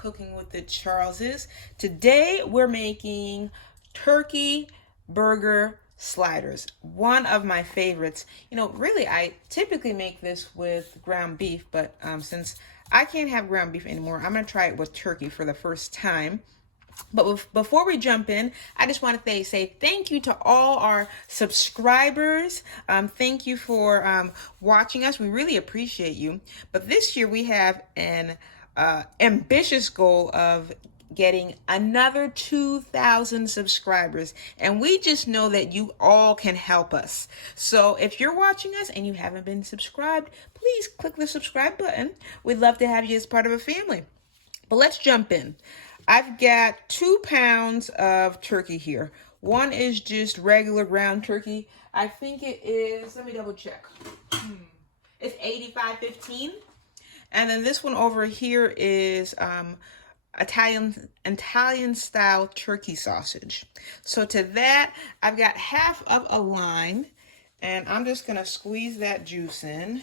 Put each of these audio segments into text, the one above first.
Cooking with the Charleses. Today we're making turkey burger sliders. One of my favorites. You know, really I typically make this with ground beef, but since I can't have ground beef anymore, I'm going to try it with turkey for the first time. But before we jump in, I just want to say thank you to all our subscribers. Thank you for watching us. We really appreciate you. But this year we have an ambitious goal of getting another 2,000 subscribers. And we just know that you all can help us. So if you're watching us and you haven't been subscribed, please click the subscribe button. We'd love to have you as part of a family. But let's jump in. I've got 2 pounds of turkey here. One is just regular ground turkey. I think it is, let me double check. It's 85.15. And then this one over here is Italian style turkey sausage. So to that, I've got half of a lime, and I'm just gonna squeeze that juice in.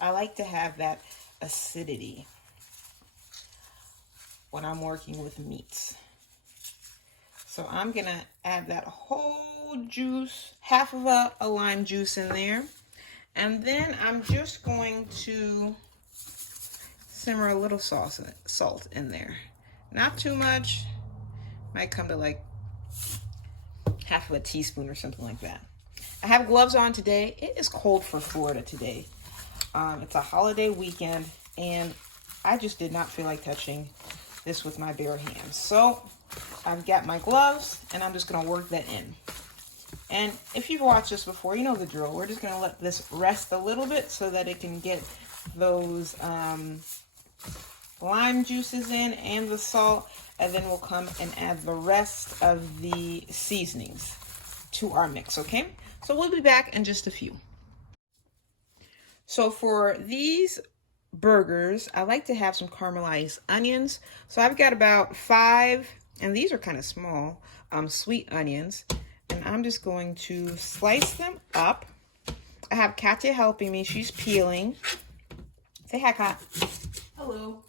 I like to have that acidity when I'm working with meats. So I'm gonna add that whole juice, half of a lime juice in there. And then I'm just going to simmer a little salt in there. Not too much, might come to like half of a teaspoon or something like that. I have gloves on today. It is cold for Florida today. It's a holiday weekend, and I just did not feel like touching this with my bare hands. So I've got my gloves, and I'm just gonna work that in. And if you've watched this before, you know the drill. We're just gonna let this rest a little bit so that it can get those lime juices in and the salt, and then we'll come and add the rest of the seasonings to our mix, okay? So we'll be back in just a few. So for these burgers, I like to have some caramelized onions. So I've got about 5, and these are kind of small, sweet onions. And I'm just going to slice them up. I have Katya helping me. She's peeling. Say hi, Kat. Hello.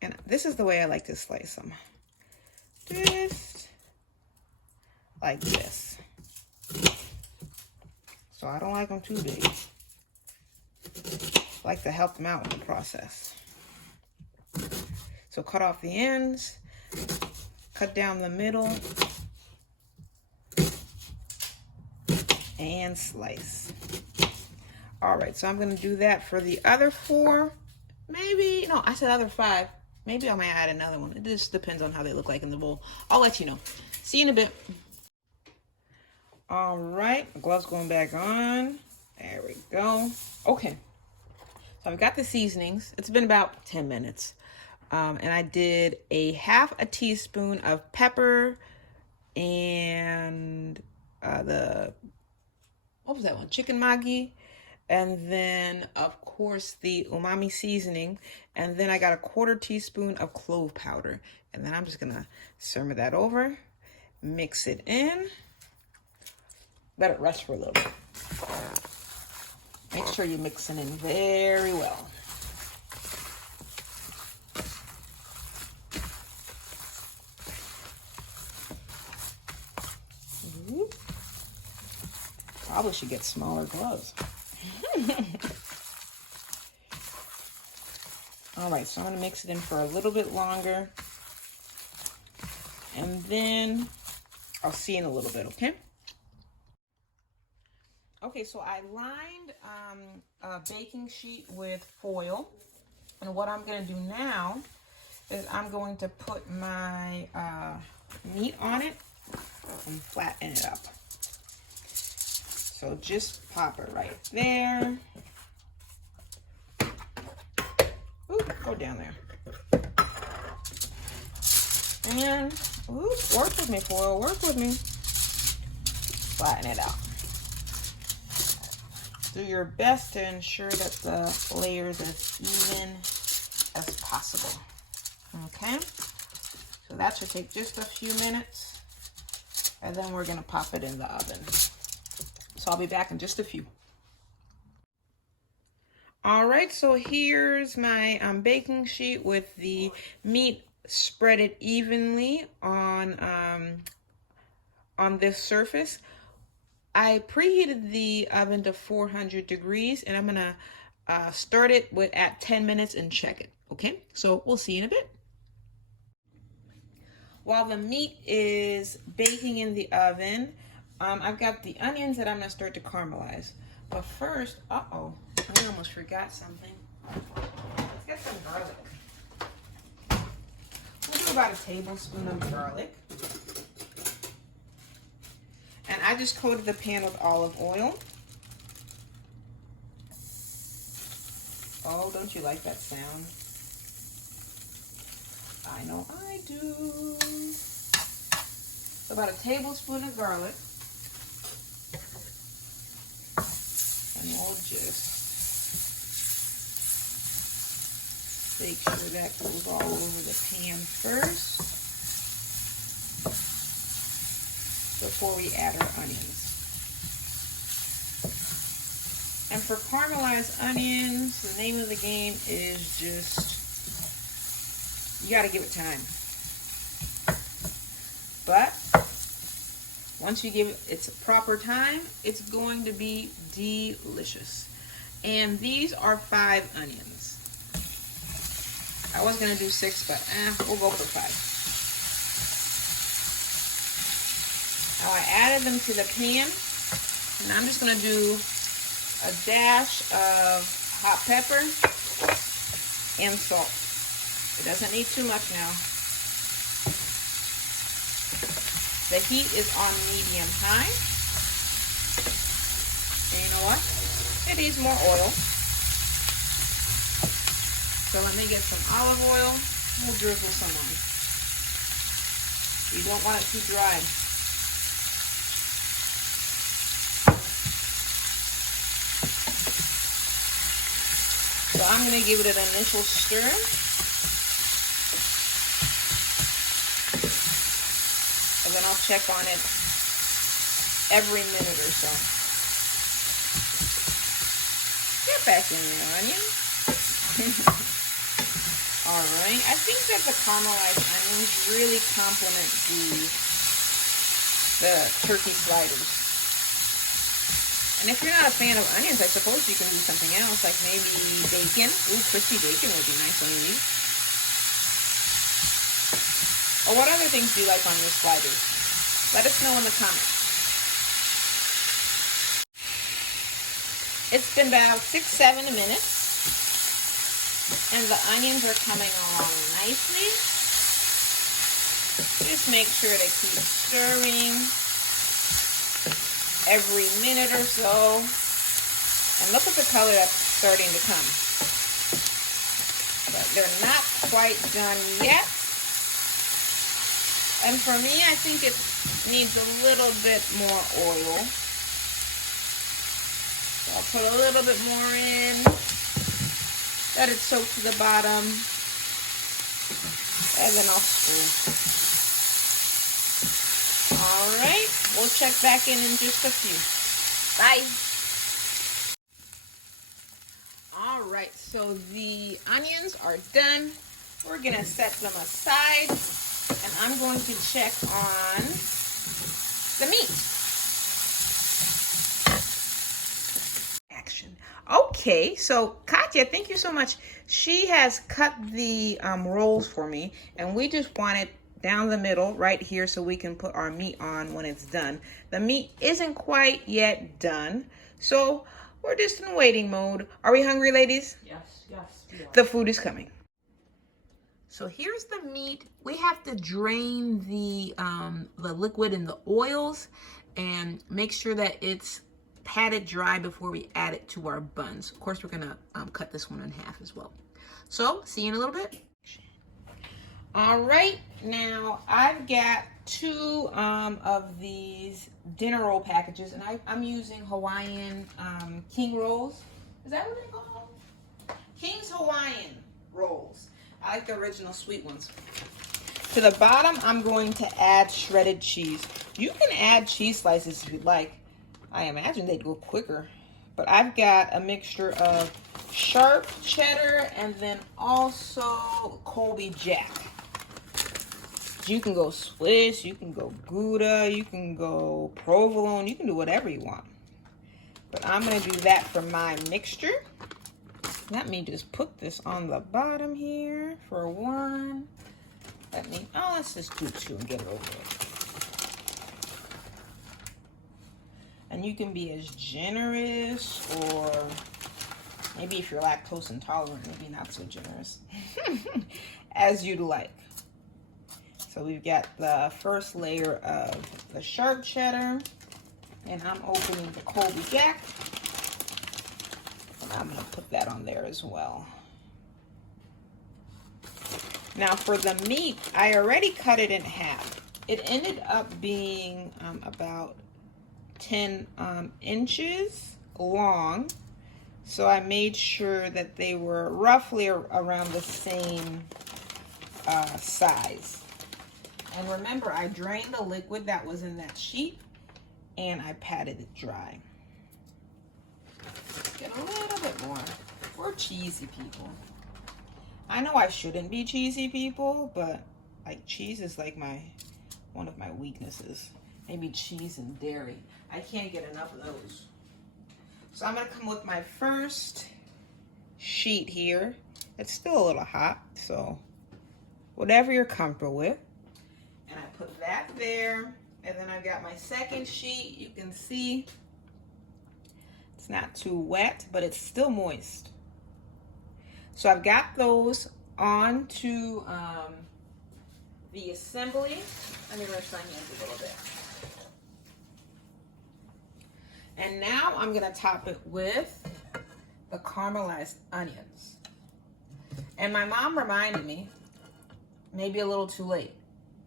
And this is the way I like to slice them. Just like this. So I don't like them too big. I like to help them out in the process. So cut off the ends, cut down the middle, and slice. All right, so I'm gonna do that for the other 4. Maybe, no, I said other 5. Maybe I might add another one. It just depends on how they look like in the bowl. I'll let you know. See you in a bit. All right, the gloves going back on. There we go. Okay, so I've got the seasonings. It's been about 10 minutes. And I did a half a teaspoon of pepper and what was that one? Chicken maggi. And then, of course, the umami seasoning. And then I got a 1/4 teaspoon of clove powder. And then I'm just going to simmer that over, mix it in, let it rest for a little bit. Make sure you're mixing in very well. Probably should get smaller gloves. All right, so I'm gonna mix it in for a little bit longer, and then I'll see you in a little bit, okay? Okay, so I lined a baking sheet with foil, and what I'm gonna do now is I'm going to put my meat on it and flatten it up. So just pop it right there. Ooh, go down there. And, ooh, work with me, foil, work with me. Flatten it out. Do your best to ensure that the layers as even as possible. Okay? So that should take just a few minutes. And then we're gonna pop it in the oven. So I'll be back in just a few. All right, so here's my baking sheet with the meat spread evenly on this surface. I preheated the oven to 400 degrees, and I'm gonna start it at 10 minutes and check it. Okay, so we'll see in a bit. While the meat is baking in the oven, I've got the onions that I'm gonna start to caramelize. But first, I almost forgot something. Let's get some garlic. We'll do about a tablespoon of garlic. And I just coated the pan with olive oil. Oh, don't you like that sound? I know I do. So about a tablespoon of garlic. And we'll just make sure that goes all over the pan first before we add our onions. And for caramelized onions, the name of the game is just, you gotta give it time. But once you give it its proper time, it's going to be delicious. And these are 5 onions. I was gonna do 6, but we'll go for 5. Now I added them to the pan, and I'm just gonna do a dash of hot pepper and salt. It doesn't need too much now. The heat is on medium high. And you know what? It needs more oil. So let me get some olive oil. We'll drizzle some on. You don't want it too dry. So I'm going to give it an initial stir. And then I'll check on it every minute or so. Get back in there, onion. Alright, I think that the caramelized onions really complement the turkey sliders. And if you're not a fan of onions, I suppose you can do something else, like maybe bacon. Ooh, crispy bacon would be nice on these. Or what other things do you like on your sliders? Let us know in the comments. It's been about 6-7 minutes. And the onions are coming along nicely. Just make sure to keep stirring every minute or so. And look at the color that's starting to come. But they're not quite done yet. And for me, I think it needs a little bit more oil. So I'll put a little bit more in. Let it soak to the bottom. And then I'll stir. Alright, we'll check back in just a few. Bye. Alright, so the onions are done. We're going to set them aside. And I'm going to check on the meat. Action. Okay, so Katya, thank you so much. She has cut the rolls for me, and we just want it down the middle right here so we can put our meat on when it's done. The meat isn't quite yet done, so we're just in waiting mode. Are we hungry, ladies? Yes. The food is coming. So here's the meat. We have to drain the liquid and the oils and make sure that it's patted dry before we add it to our buns. Of course, we're gonna cut this one in half as well. So see you in a little bit. All right, now I've got 2 of these dinner roll packages, and I'm using Hawaiian king rolls. Is that what they're called? King's Hawaiian rolls. I like the original sweet ones. To the bottom, I'm going to add shredded cheese. You can add cheese slices if you'd like. I imagine they'd go quicker. But I've got a mixture of sharp cheddar, and then also Colby Jack. You can go Swiss, you can go Gouda, you can go provolone, you can do whatever you want. But I'm gonna do that for my mixture. Let me just put this on the bottom here for one. Let's just do two and get it over with. And you can be as generous, or maybe if you're lactose intolerant, maybe not so generous, as you'd like. So we've got the first layer of the sharp cheddar, and I'm opening the Colby Jack, and I'm going to put that on there as well. Now for the meat, I already cut it in half. It ended up being about 10 inches long, so I made sure that they were roughly around the same size. And remember, I drained the liquid that was in that sheet and I patted it dry. Get a little bit more. We're cheesy people. I know I shouldn't be cheesy people, but like cheese is like one of my weaknesses. Maybe cheese and dairy. I can't get enough of those. So I'm gonna come with my first sheet here. It's still a little hot, so whatever you're comfortable with. And I put that there, and then I've got my second sheet. You can see it's not too wet, but it's still moist. So I've got those onto the assembly. Let me rinse my hands a little bit. And now I'm gonna top it with the caramelized onions. And my mom reminded me, maybe a little too late,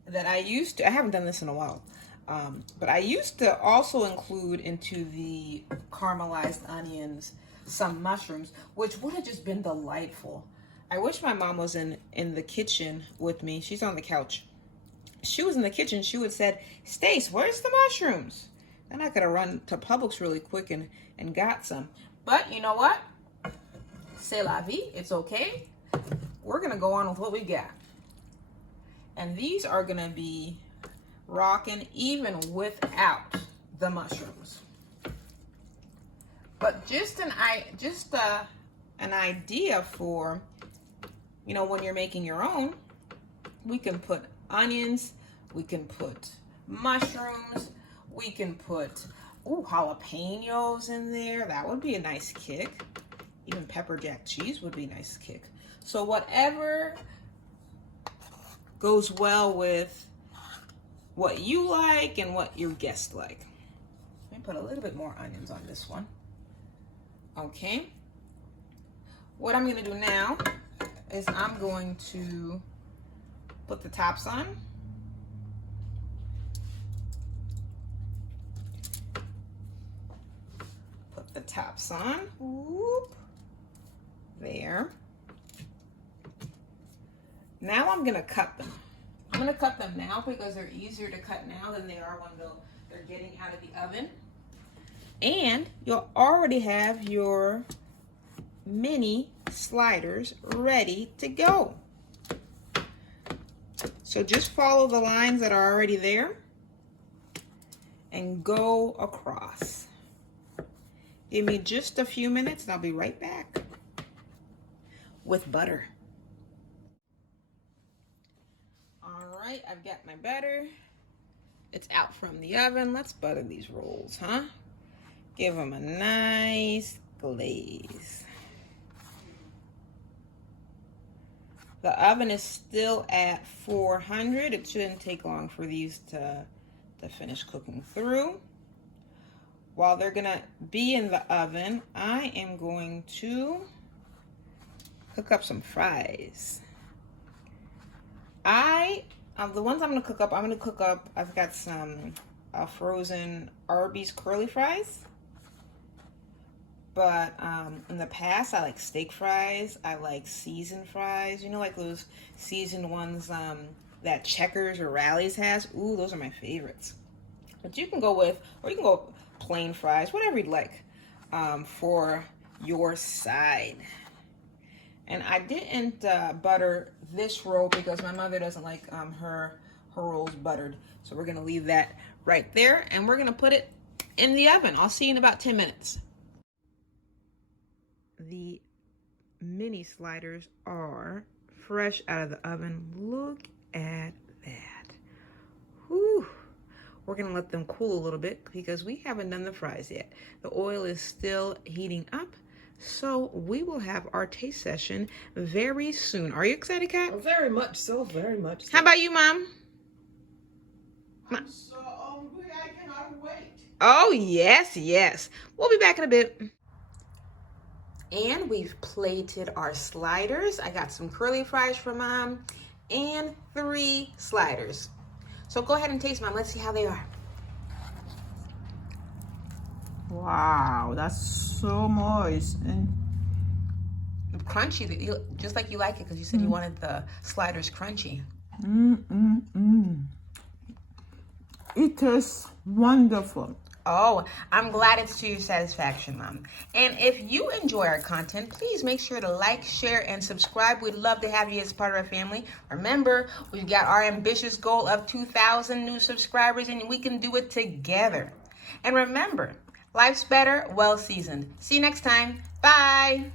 that I haven't done this in a while, but I used to also include into the caramelized onions some mushrooms, which would have just been delightful. I wish my mom was in the kitchen with me. She's on the couch. She was in the kitchen, she would have said, "Stace, where's the mushrooms?" Then I could have run to Publix really quick and got some. But you know what? C'est la vie, it's okay. We're gonna go on with what we got. And these are gonna be rocking even without the mushrooms. But just an idea for, when you're making your own, we can put onions, we can put mushrooms, we can put jalapenos in there. That would be a nice kick. Even pepper jack cheese would be a nice kick. So whatever goes well with what you like and what your guests like. Let me put a little bit more onions on this one. Okay. What I'm going to do now is I'm going to put the tops on. Put the tops on. Whoop. There. Now I'm gonna cut them. I'm gonna cut them now because they're easier to cut now than they are when they're getting out of the oven. And you'll already have your mini sliders ready to go. So just follow the lines that are already there and go across. Give me just a few minutes and I'll be right back with butter. All right, I've got my butter. It's out from the oven. Let's butter these rolls, huh? Give them a nice glaze. The oven is still at 400. It shouldn't take long for these to finish cooking through. While they're gonna be in the oven, I am going to cook up some fries. The ones I'm gonna cook up, I've got some frozen Arby's curly fries. But in the past, I like steak fries. I like seasoned fries. Like those seasoned ones that Checkers or Rally's has. Ooh, those are my favorites. But you can go plain fries, whatever you'd like for your side. And I didn't butter this roll because my mother doesn't like her rolls buttered. So we're gonna leave that right there and we're gonna put it in the oven. I'll see you in about 10 minutes. The mini sliders are fresh out of the oven. Look at that. Whew. We're gonna let them cool a little bit because we haven't done the fries yet. The oil is still heating up. So we will have our taste session very soon. Are you excited, Kat? Oh, very much so, very much so. How about you, Mom? I'm so hungry, I cannot wait. Oh, yes, yes. We'll be back in a bit. And we've plated our sliders. I got some curly fries for Mom and 3 sliders. So go ahead and taste, Mom. Let's see how they are. Wow, that's so moist and crunchy, just like you like it because you said you wanted the sliders crunchy. It tastes wonderful. Oh, I'm glad it's to your satisfaction, Mom. And if you enjoy our content, please make sure to like, share, and subscribe. We'd love to have you as part of our family. Remember, we've got our ambitious goal of 2,000 new subscribers, and we can do it together. And remember, life's better, well seasoned. See you next time. Bye.